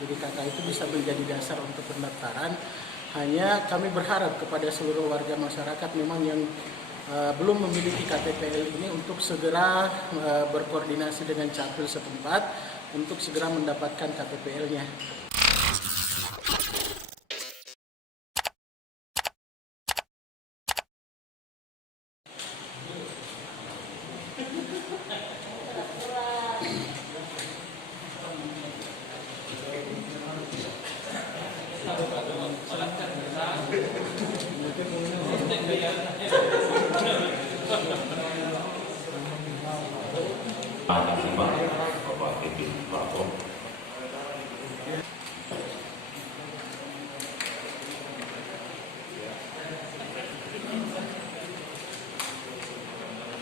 Jadi KK itu bisa menjadi dasar untuk pendaftaran. Hanya kami berharap kepada seluruh warga masyarakat memang yang belum memiliki KTPL ini untuk segera berkoordinasi dengan Capil setempat untuk segera mendapatkan KTPL-nya. Bapak Ibu Bapak.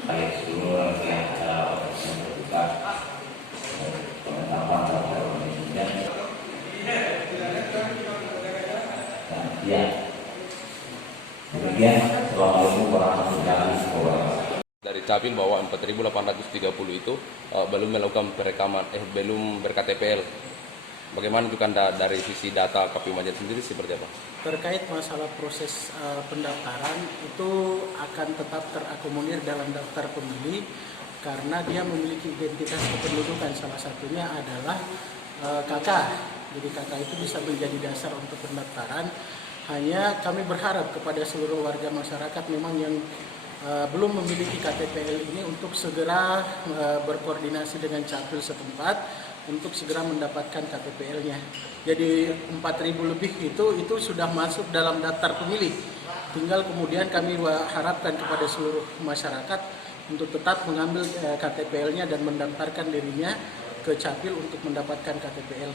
Baik seluruh yang ada terlibat penetapan dan ya demikian. Assalamualaikum warahmatullahi wabarakatuh. Dari Capil bahwa 4.830 itu belum melakukan perekaman, belum ber-KTPL. Bagaimana juga dari sisi data KPU Majene sendiri seperti apa? Terkait masalah proses pendaftaran itu akan tetap terakomodir dalam daftar pemilih karena dia memiliki identitas kependudukan, salah satunya adalah KK. Jadi KK itu bisa menjadi dasar untuk pendaftaran. Hanya kami berharap kepada seluruh warga masyarakat memang yang belum memiliki KTPL ini untuk segera berkoordinasi dengan Capil setempat untuk segera mendapatkan KTPL-nya. Jadi 4.000 lebih itu sudah masuk dalam daftar pemilih. Tinggal kemudian kami harapkan kepada seluruh masyarakat untuk tetap mengambil KTPL-nya dan mendaftarkan dirinya ke Capil untuk mendapatkan KTPL.